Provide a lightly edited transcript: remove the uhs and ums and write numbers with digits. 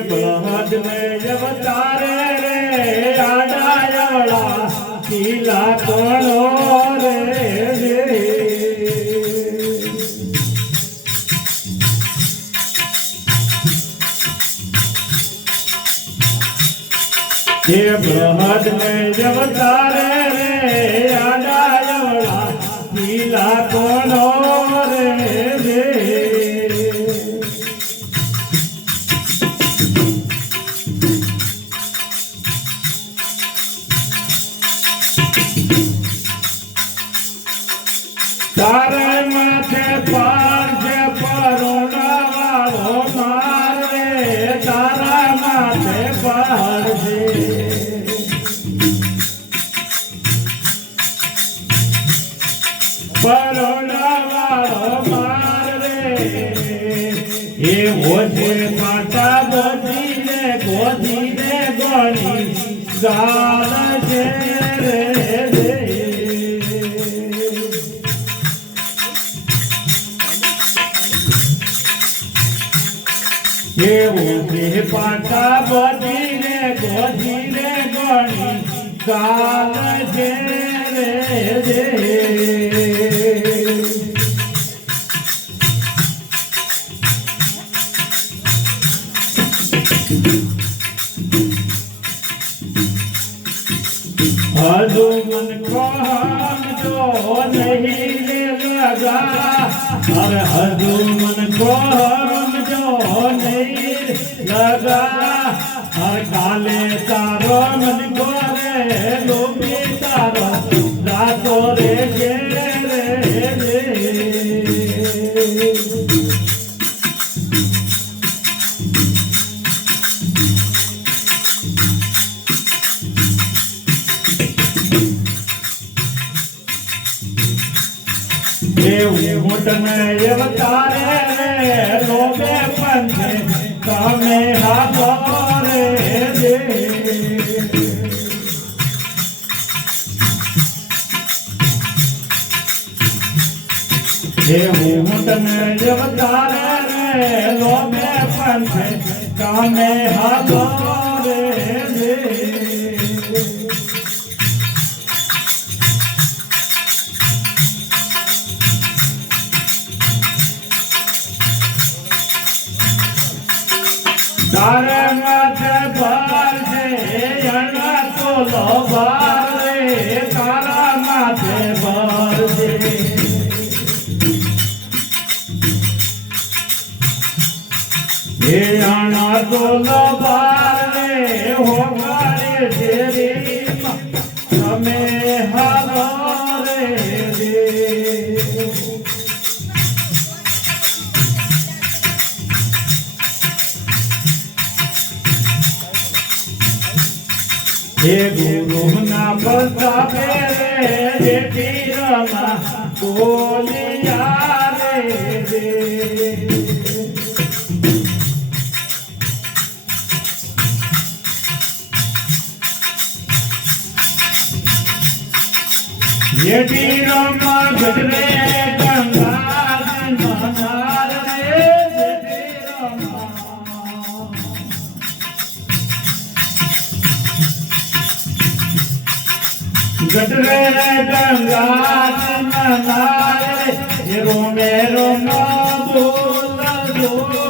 बहद में जब तारे रे आडायवड़ा किला कोनो रे ये बहद में जब तारे रे आडायवड़ा किला कोनो रे तारे माथे पार जे परोना वालो मार रे तारा माथे पार जे परोना वालो मार रे ये ओझे पाटा बोधी ने गणी गाल जे रे ये पाटा बदीने गणी गाल जे रे हजू मन को हम जो नहीं लगा और हजू मन को हम जो नहीं लगा हर काले तारो मन को रे लोभी तारो रातो रे रे ऊँट में ये तारे रे लोगे पंथे कामे हाथोरे दे ये ऊँट में ये तारे रे लोगे पंथे कामे हाथोरे दे तारे माथे बार से अना तो लो बार रे तारा माथे बार से ये अना तो लो बार रे हो गारे तेरे हमें हमारे हे गुरु ना प्रतापे रे पीरमा बोलिया रे ये पीरमा गजरे गंगा मनार रे गटरे गंगा नारे रोमे रोमा बोल